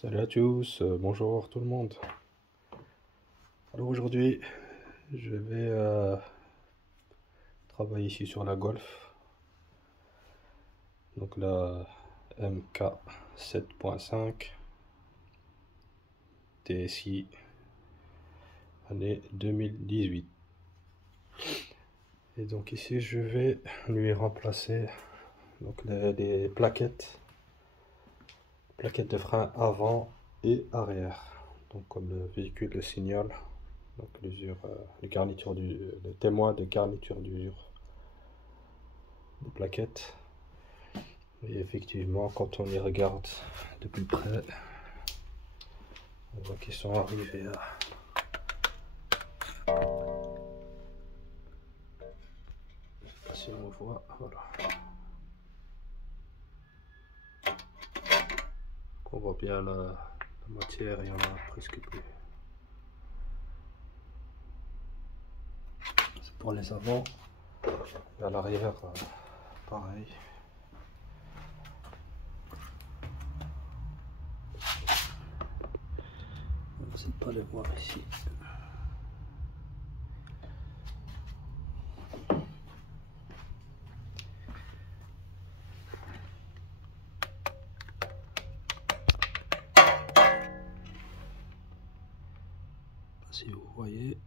Salut à tous, bonjour tout le monde. Alors aujourd'hui, je vais travailler ici sur la Golf. Donc la MK 7.5 TSI année 2018. Et donc ici, je vais lui remplacer donc les plaquettes de frein avant et arrière. Donc comme le véhicule le signale. Donc les garnitures le témoin des garnitures d'usure des plaquettes. Et effectivement, quand on y regarde de plus près, on voit qu'ils sont arrivés à... Je sais pas si on voit, voilà. On voit bien la matière, il y en a presque plus. C'est pour les avant. Et à l'arrière, pareil. On ne sait pas les voir ici. Si vous voyez,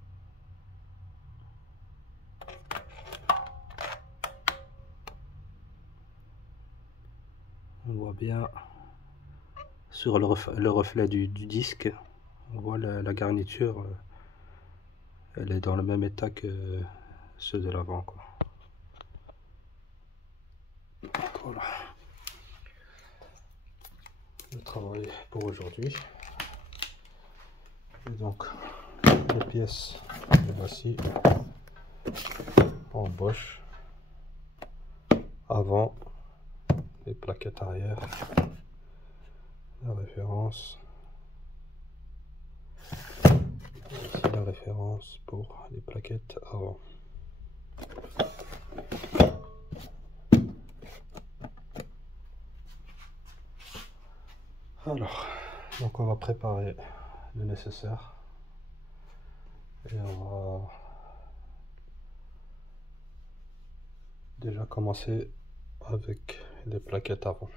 on voit bien sur le reflet du disque, on voit la garniture, elle est dans le même état que ceux de l'avant, quoi. Voilà le travail pour aujourd'hui. Et donc les pièces, les voici en Bosch avant, les plaquettes arrière, la référence, et ici la référence pour les plaquettes avant. Alors, donc on va préparer le nécessaire et on va déjà commencer avec les plaquettes avant.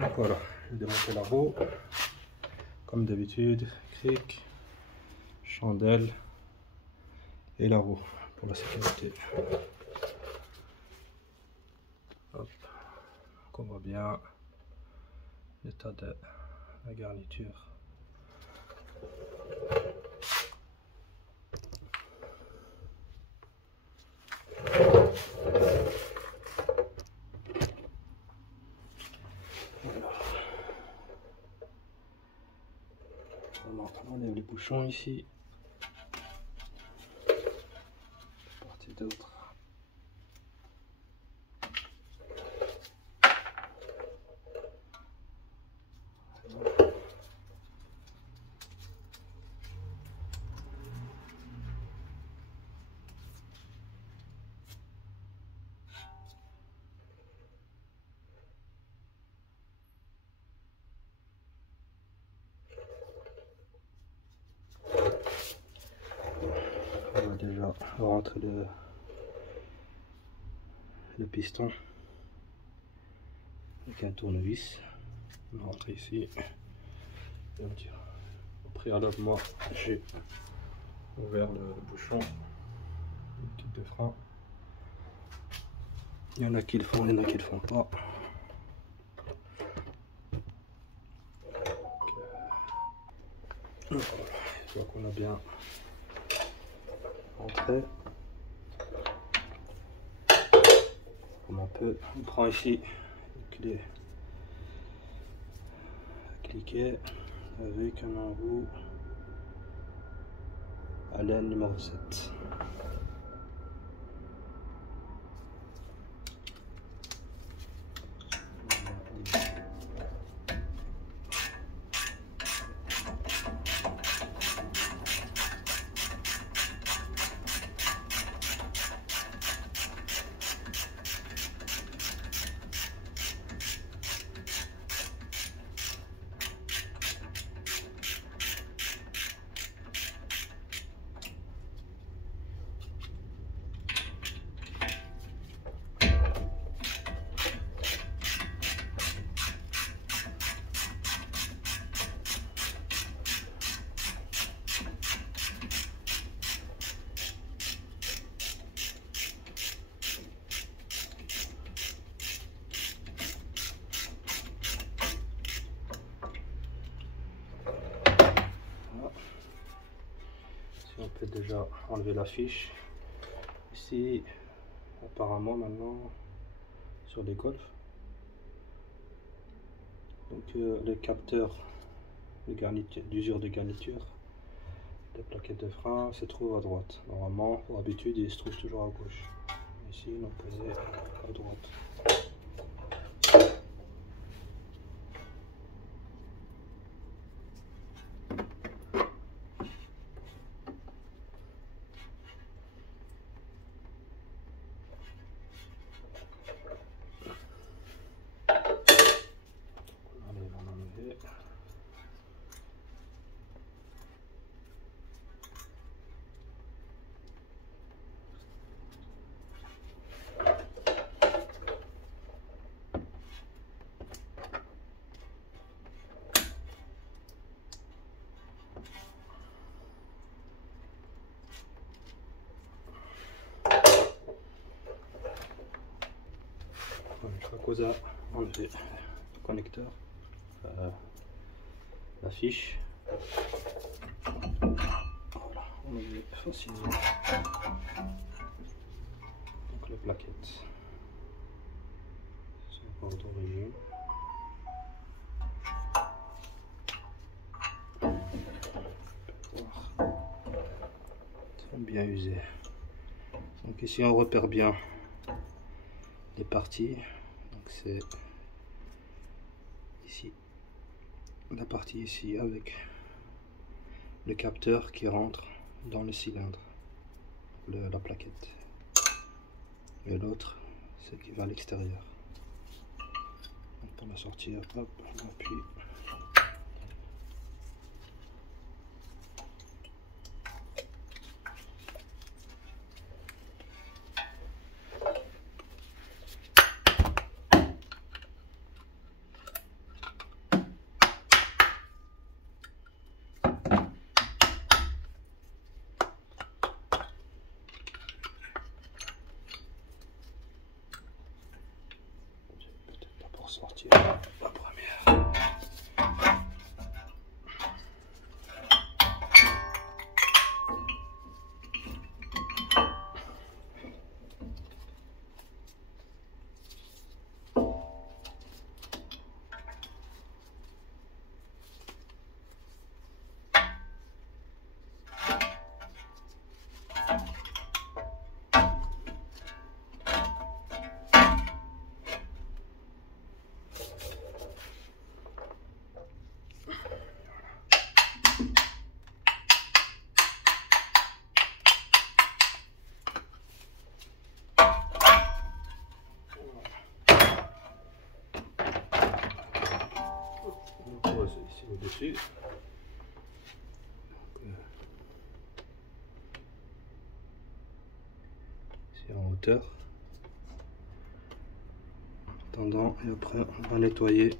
Donc voilà, je vais démonter la roue comme d'habitude, cric, chandelle et la roue pour la sécurité. Hop. Donc on voit bien l'état de la garniture. Voilà. On enlève les bouchons ici. Partie d'autre. On va déjà rentrer le piston avec un tournevis. On va rentrer ici. Au préalable, moi j'ai ouvert le bouchon du kit de frein. Il y en a qui le font, il y en a qui le font pas. Voilà, je vois qu'on a bien rentré. Comme on peut, on prend ici une clé à cliquer avec un embout à laine numéro 7. déjà enlevé la fiche. Ici, apparemment maintenant, sur les Golf, donc le capteur d'usure de garniture des plaquettes de frein se trouve à droite. Normalement, pour habitude, il se trouve toujours à gauche. Ici, ils l'ont posé à droite. Une fois qu'on a enlevé le connecteur, la fiche, voilà, on enlève facilement donc les plaquettes. C'est encore d'origine. Sont bien usés. Donc ici on repère bien les parties. Donc c'est ici la partie ici avec le capteur qui rentre dans le cylindre, la plaquette, et l'autre c'est qui va à l'extérieur. Pour la sortir, hop, on appuie. Sortir la première. Ici au-dessus. Ici en hauteur. Attendant, et après on va nettoyer.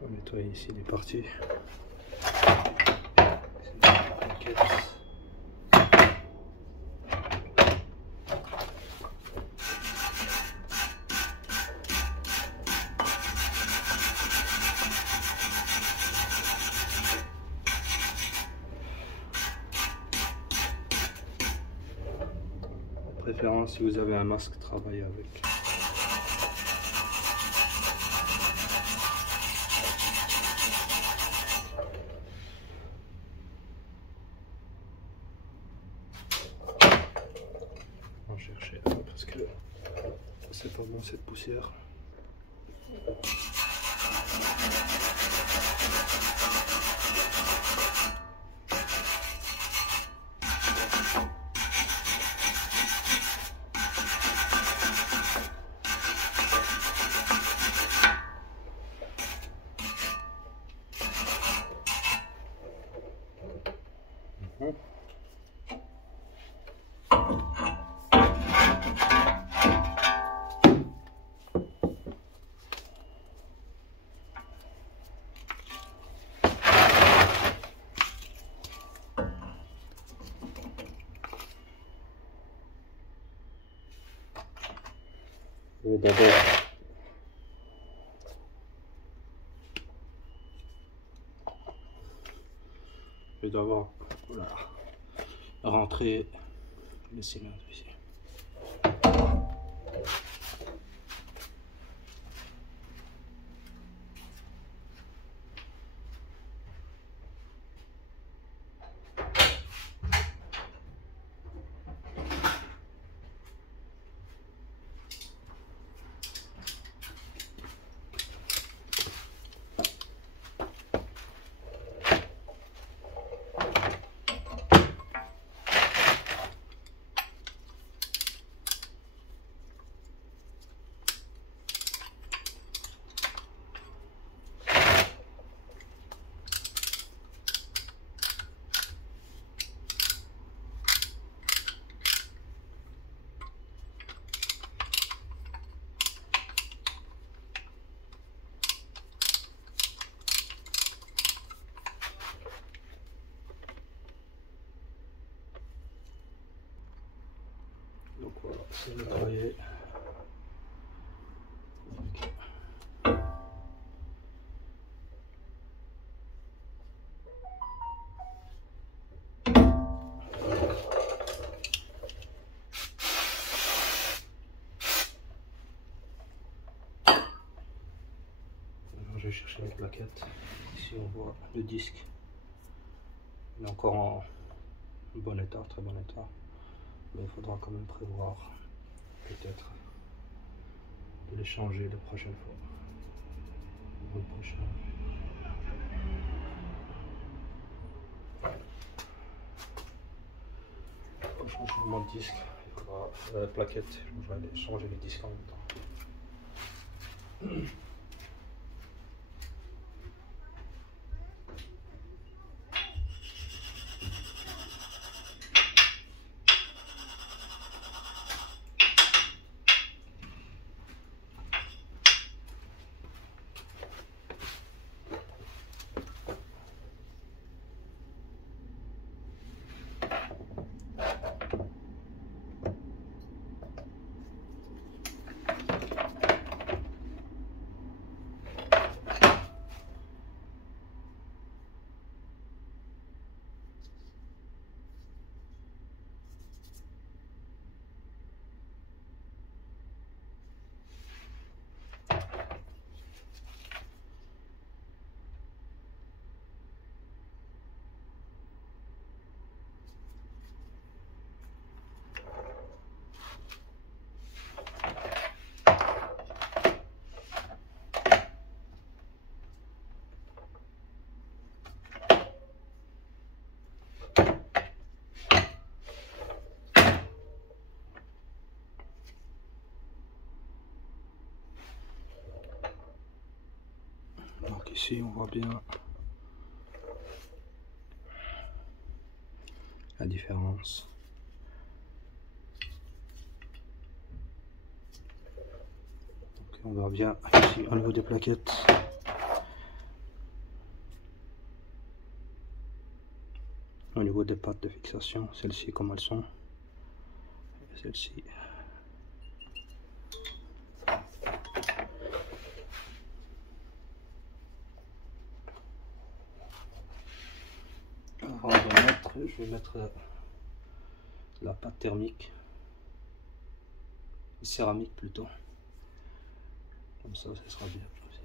On va nettoyer ici les parties. Préférence si vous avez un masque, travaillez avec. On va chercher parce que c'est pas bon cette poussière. Je vais d'abord voilà, rentrer le cylindre ici. Donc voilà, c'est nettoyé. Je vais chercher les plaquettes. Ici on voit le disque. Il est encore en bon état, très bon état. Mais il faudra quand même prévoir peut-être de les changer la prochaine fois. Le prochain. Au changement de disque, il faudra plaquette, je voudrais changer les disques en même temps. Donc ici on voit bien la différence. Donc on voit bien ici au niveau des plaquettes. Au niveau des pattes de fixation, celles-ci comme elles sont. Et celles-ci. Avant de mettre, je vais mettre la pâte thermique, céramique plutôt, comme ça sera bien aussi.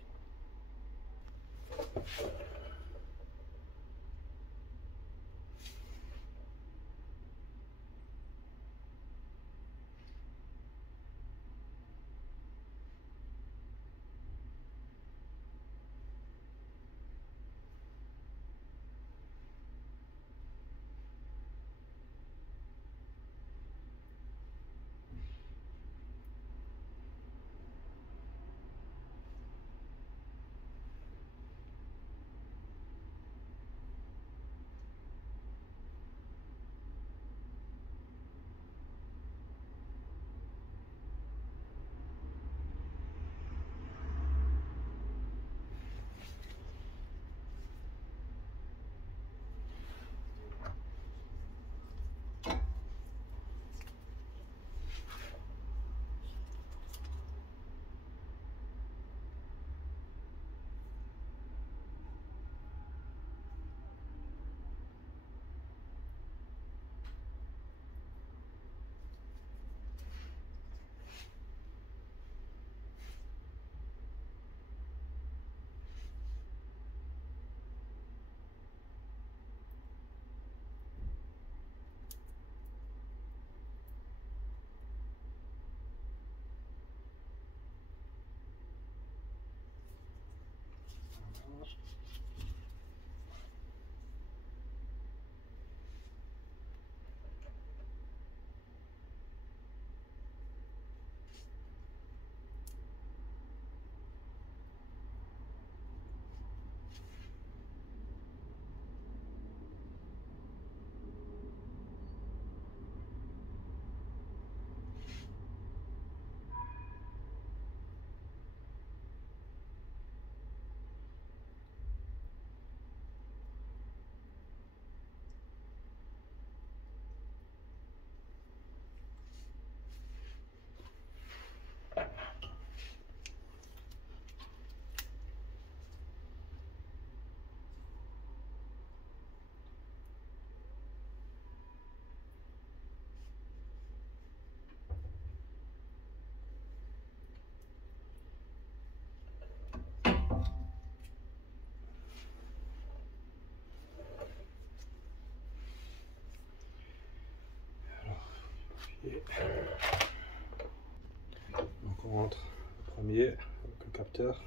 Donc on rentre le premier avec le capteur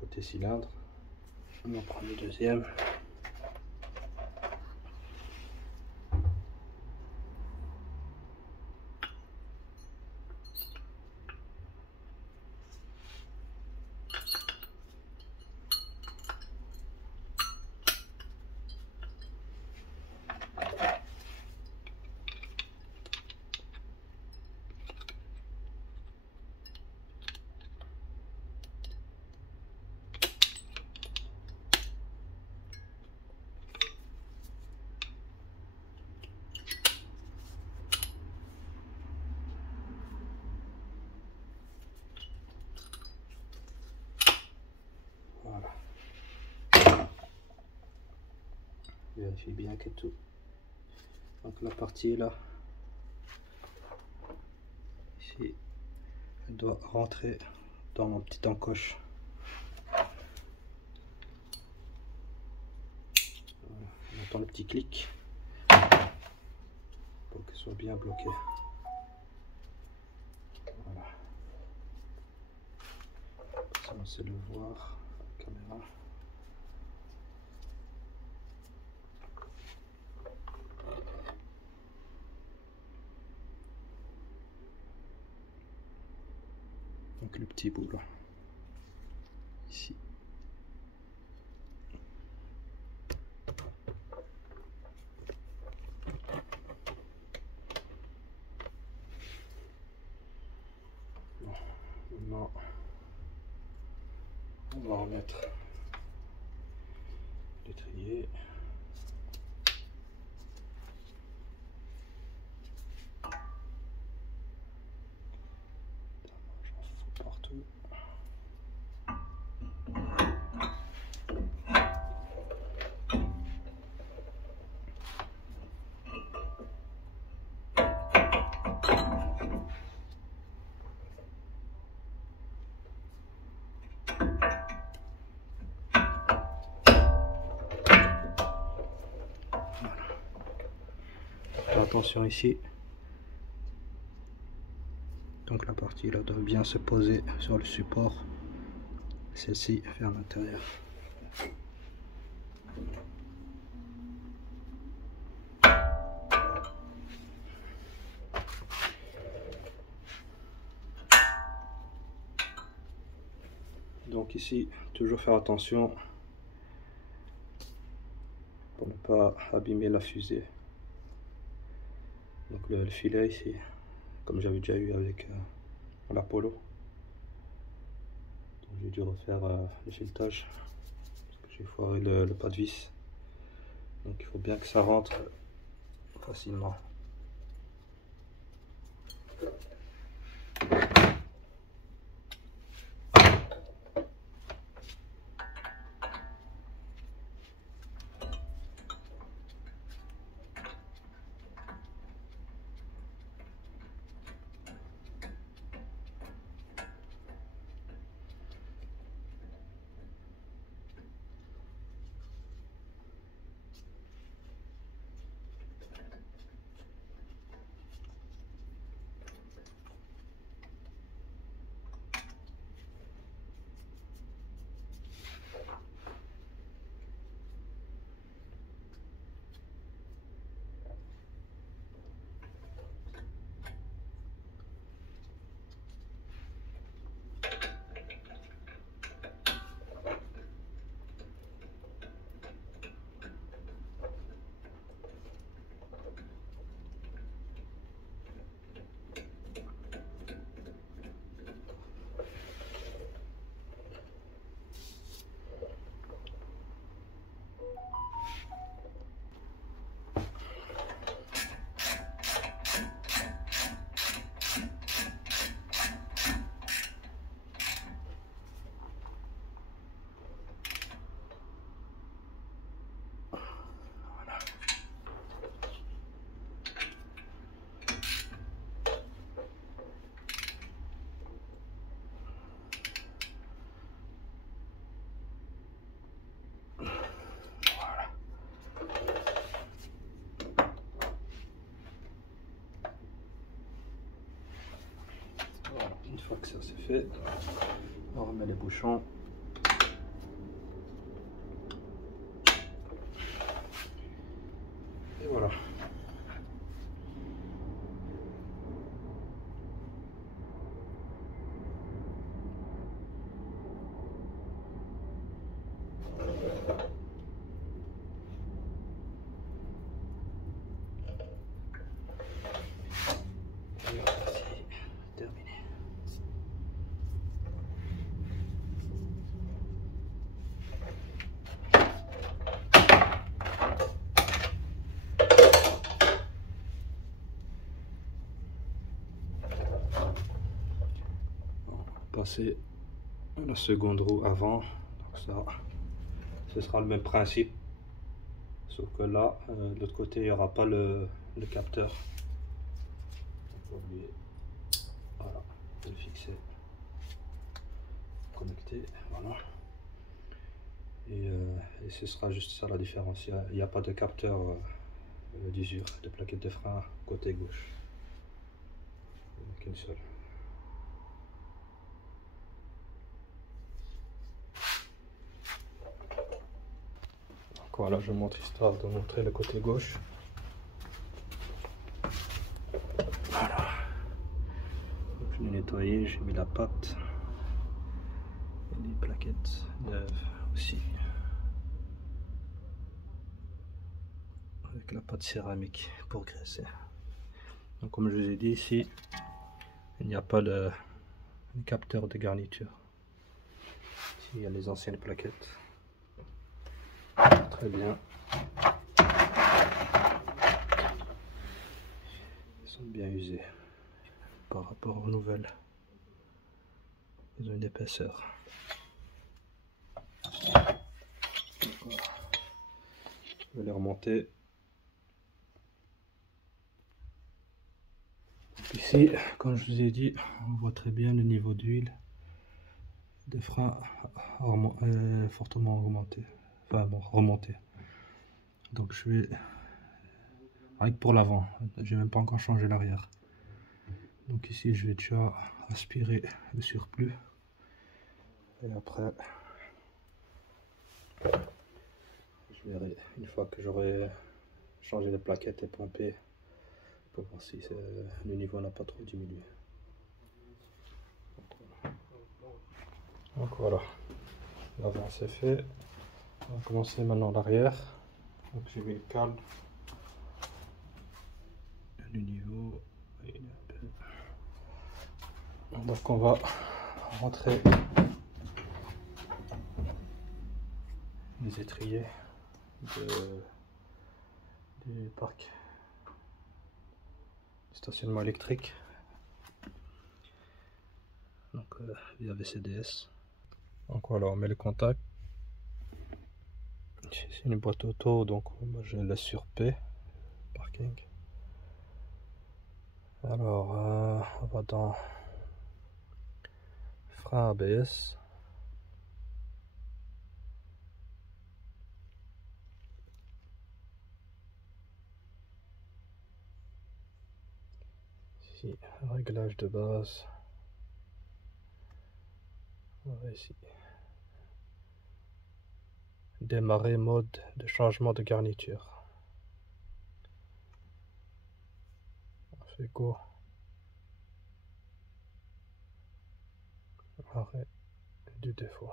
côté cylindre, on va prendre le deuxième. Voilà. Vérifie bien que tout. Donc la partie là, ici, elle doit rentrer dans mon petit encoche. Voilà. On entend le petit clic pour qu'elle soit bien bloquée. Voilà. Ça, on sait le voir à la caméra. Donc le petit bout là, ici. Bon, maintenant, on va remettre l'étrier. J'en fous partout. Attention ici, donc la partie là doit bien se poser sur le support, celle-ci vers l'intérieur. Donc ici, toujours faire attention pour ne pas abîmer la fusée. Donc le filet ici, comme j'avais déjà eu avec l'Apollo, j'ai dû refaire le filetage parce que j'ai foiré le pas de vis. Donc il faut bien que ça rentre facilement. fait. On remet les bouchons. Et voilà. Terminé. Passer la seconde roue avant, donc ça ce sera le même principe, sauf que là de l'autre côté il n'y aura pas le capteur. Donc, oublier. Voilà, le fixer, connecter, voilà, et ce sera juste ça la différence. Il n'y a pas de capteur d'usure de plaquette de frein côté gauche, qu'une seule. Voilà, je montre histoire de montrer le côté gauche. Voilà. Donc, je l'ai nettoyé, j'ai mis la pâte et les plaquettes neuves aussi. Avec la pâte céramique pour graisser. Donc comme je vous ai dit ici, il n'y a pas de capteur de garniture. Ici il y a les anciennes plaquettes. Très bien. Ils sont bien usés par rapport aux nouvelles. Ils ont une épaisseur. Je vais les remonter. Ici, comme je vous ai dit, on voit très bien le niveau d'huile des freins fortement augmenté. Enfin bon, remonté. Donc je vais, avec pour l'avant, j'ai même pas encore changé l'arrière. Donc ici je vais déjà aspirer le surplus. Et après, je verrai une fois que j'aurai changé les plaquettes et pompé pour voir si le niveau n'a pas trop diminué. Donc voilà, l'avant c'est fait. On va commencer maintenant l'arrière. Donc j'ai mis le câble. Le niveau. Donc on va rentrer les étriers du parc stationnement électrique, donc via VCDS. Donc voilà, on met le contact. C'est une boîte auto, donc moi je laisse sur P, parking. Alors on va dans frein ABS. Ici, réglage de base. On va ici. Démarrer mode de changement de garniture. On fait go. Arrêt du défaut.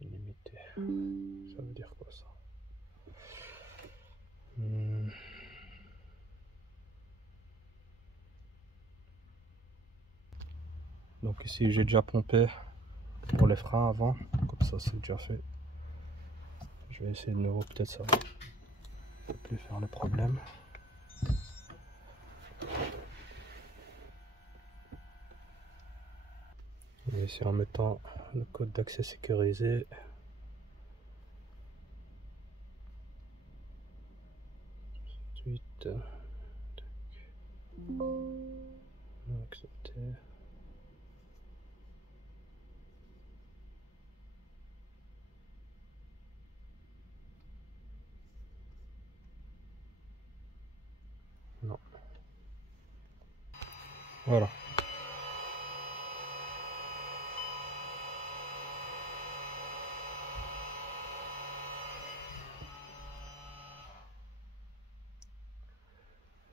Illimité. Ça veut dire quoi ça? Donc ici j'ai déjà pompé pour les freins avant, comme ça c'est déjà fait. Je vais essayer de nouveau, peut-être ça va plus faire le problème. Et ici en mettant le code d'accès sécurisé. Ensuite, accepter. Non. Voilà.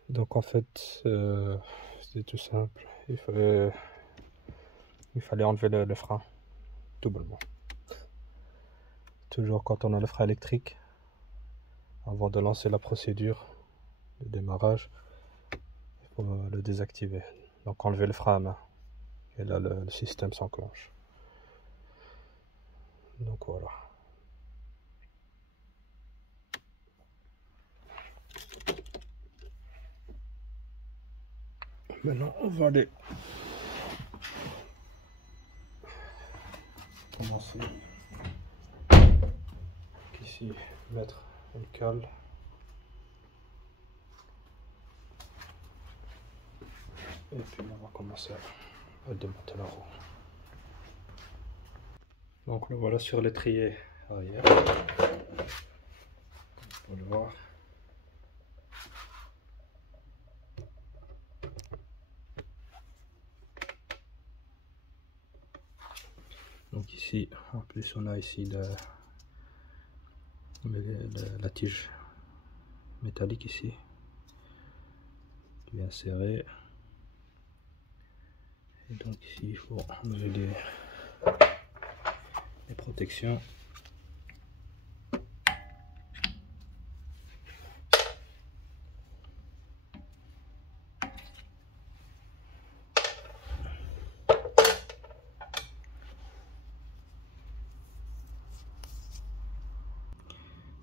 Donc en fait, c'est tout simple. Il fallait enlever le frein, tout bonnement. Toujours quand on a le frein électrique, avant de lancer la procédure de démarrage, il faut le désactiver. Donc enlever le frein à main. Et là, le système s'enclenche. Donc voilà. Maintenant, on va aller commencer ici, mettre une cale. Et puis on va commencer à démonter la roue. Donc le voilà sur l'étrier arrière. On peut le voir. Donc ici, en plus on a ici la tige métallique ici, bien serrée. Et donc ici il faut enlever les protections.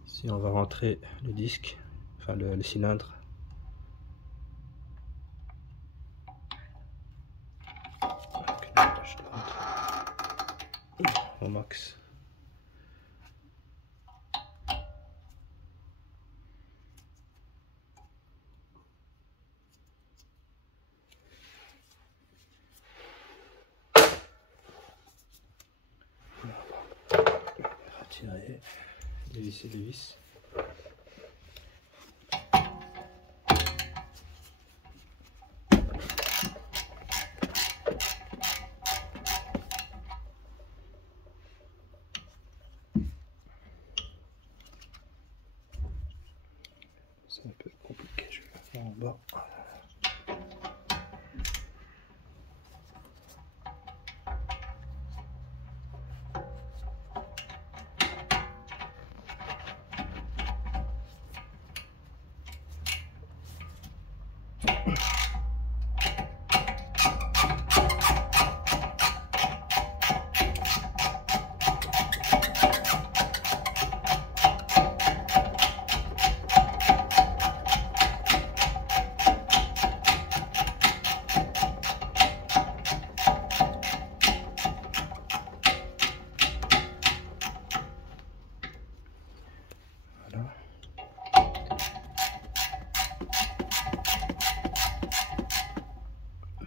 Ici on va rentrer le disque, enfin le cylindre. Au max. Retirer, dévisser les vis. C'est un peu compliqué, je vais le faire en bas.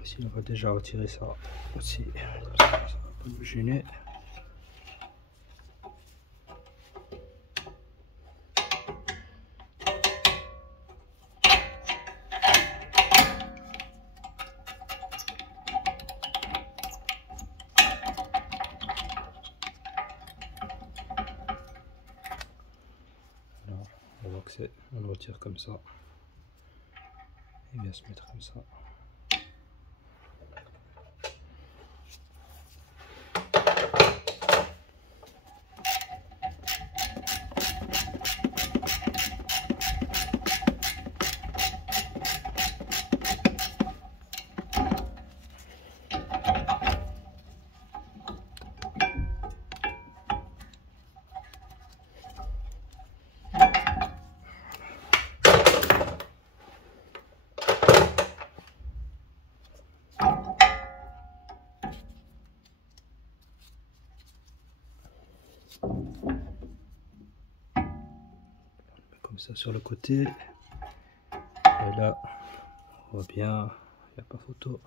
Ici on va déjà retirer ça aussi, ça va pas nous gêner. Alors, on le retire comme ça. Il vient se mettre comme ça. Comme ça sur le côté. Et là, on voit bien, il n'y a pas photo.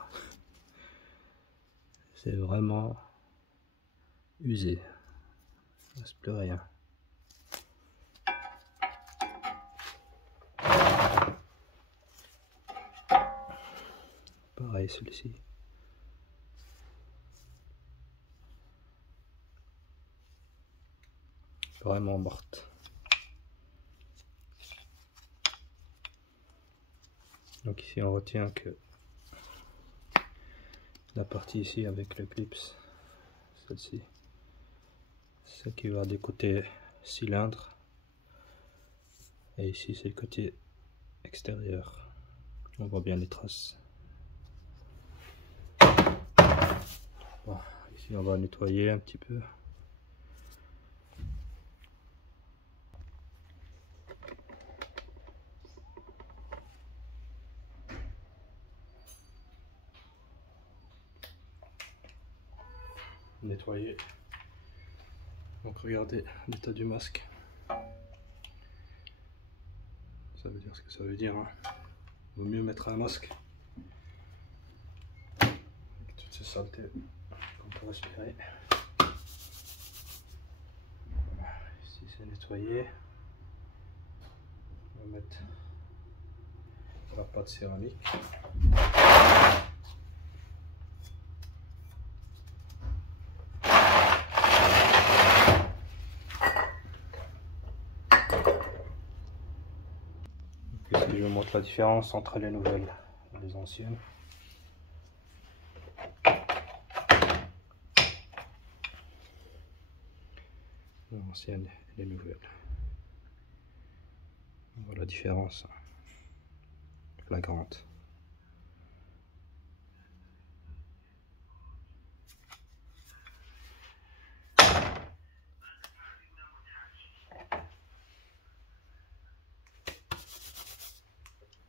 C'est vraiment usé. Il ne reste plus rien. Pareil. pareil celui-ci. Vraiment morte. Donc ici on retient que la partie ici avec le clips, celle-ci, celle qui va des côtés cylindre, et ici c'est le côté extérieur. On voit bien les traces. Bon, ici on va nettoyer un petit peu. Nettoyer. Donc regardez l'état du masque. Ça veut dire ce que ça veut dire. Hein. Il vaut mieux mettre un masque avec toutes ces saletés qu'on peut respirer. Voilà. Ici c'est nettoyé. On va mettre la pâte céramique. Ici je vous montre la différence entre les nouvelles et les anciennes. Les anciennes et les nouvelles. On voit la différence flagrante.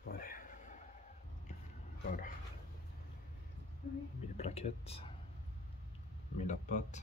Ouais. Voilà. Les plaquettes, mais la pâte.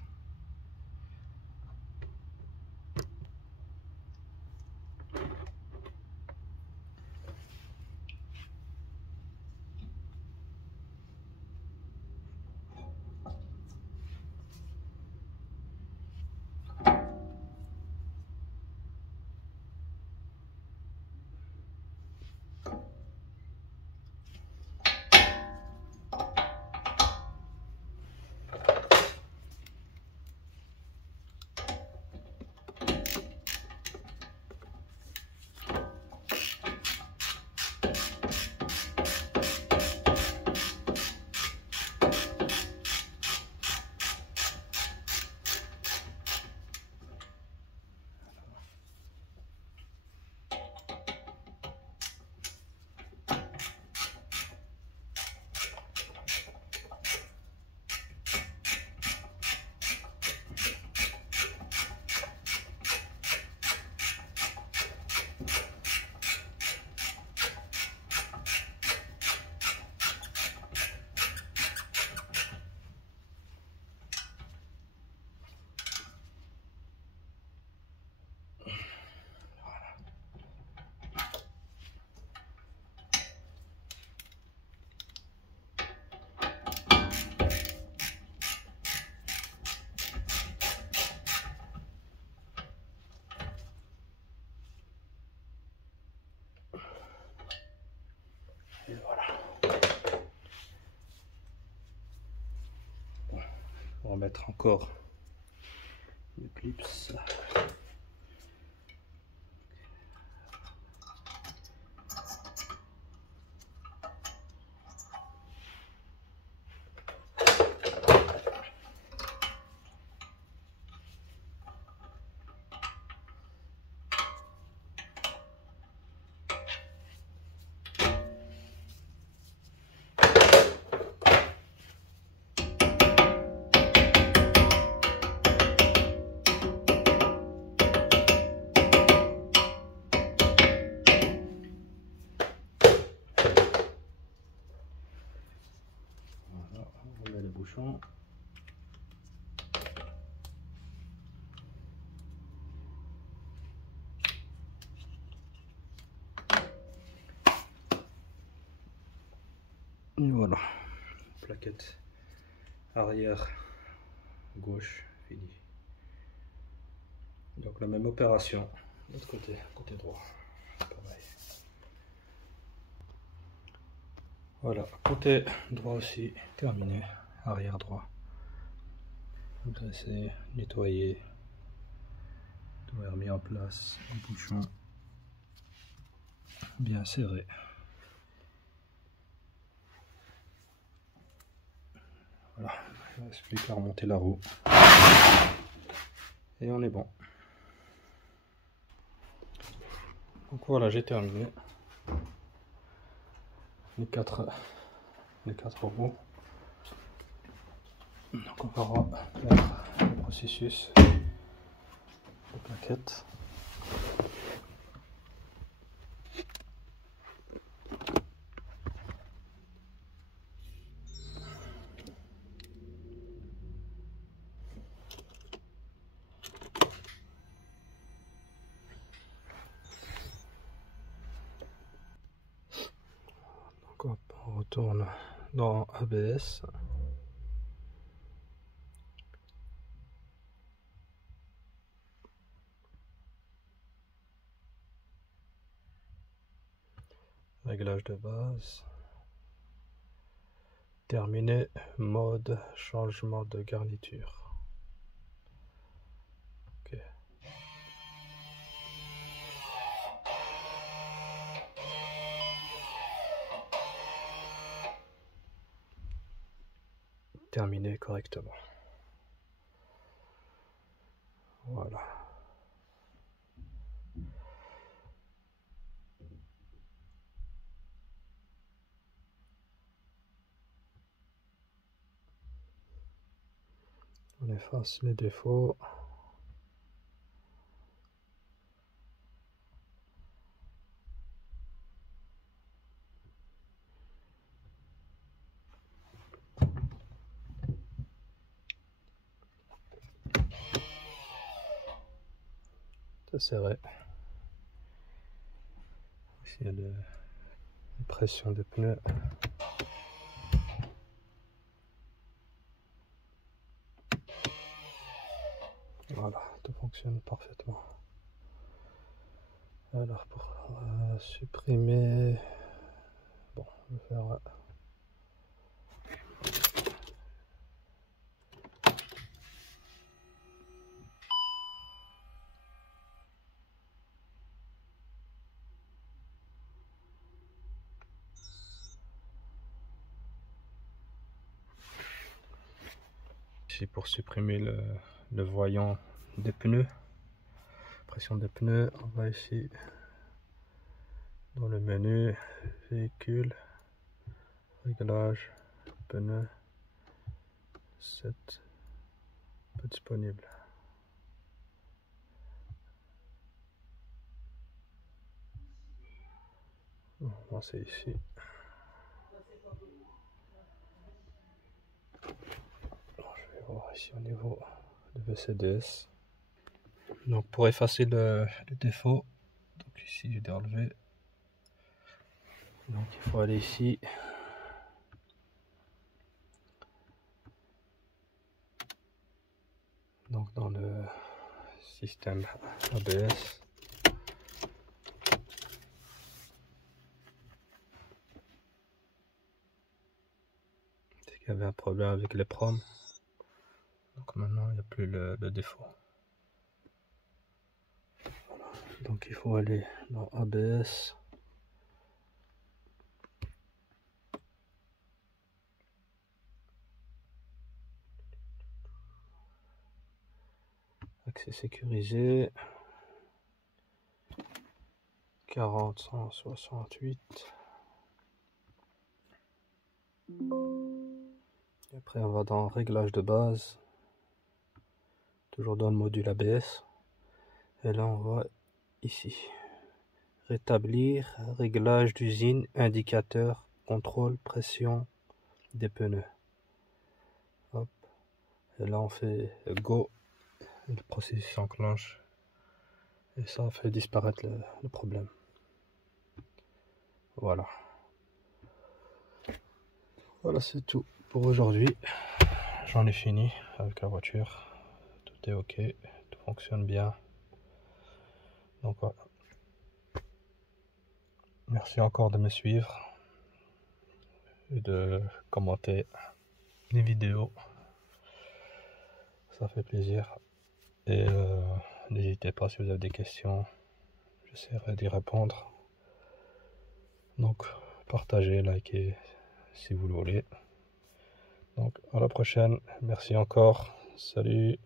Et voilà. Bon, on va mettre encore les clips. On met le bouchon. Et voilà, plaquette arrière gauche finie. Donc la même opération, de l'autre côté, côté droit. Pareil. Voilà, côté droit aussi, terminé, arrière droit. Dressé, nettoyé, tout est remis en place, le bouchon bien serré. Voilà, il ne reste plus qu'à remonter la roue. Et on est bon. Donc voilà, j'ai terminé les quatre roues. Donc on va mettre le processus de plaquettes. Donc hop, on retourne dans ABS. Réglage de base. Terminé, mode changement de garniture. Ok. Terminé correctement. Voilà. On efface les défauts. C'est serré. Ici il y a de pression des pneus. Voilà, tout fonctionne parfaitement. Alors pour supprimer, bon, on va faire ici pour supprimer le voyant des pneus, pression des pneus. On va ici dans le menu véhicule, réglage, pneus, 7 pas disponible. Bon, c'est ici. Bon, je vais voir ici au niveau de VCDS. Donc pour effacer le défaut, donc ici j'ai dû enlever. Donc il faut aller ici. Donc dans le système ABS. Il y avait un problème avec les proms. Donc maintenant il n'y a plus le défaut. Voilà. Donc il faut aller dans ABS. Accès sécurisé. 40-168. Et après on va dans réglage de base. Toujours dans le module ABS. Et là on va ici. Rétablir, réglage d'usine, indicateur, contrôle, pression des pneus. Hop. Et là on fait go. Et le processus s'enclenche. Et ça fait disparaître le problème. Voilà. Voilà, c'est tout pour aujourd'hui. J'en ai fini avec la voiture. Tout est ok. Tout fonctionne bien. Donc voilà. Merci encore de me suivre. et de commenter les vidéos. Ça fait plaisir. Et n'hésitez pas si vous avez des questions, j'essaierai d'y répondre. Donc partagez, likez si vous le voulez. Donc à la prochaine, merci encore, salut.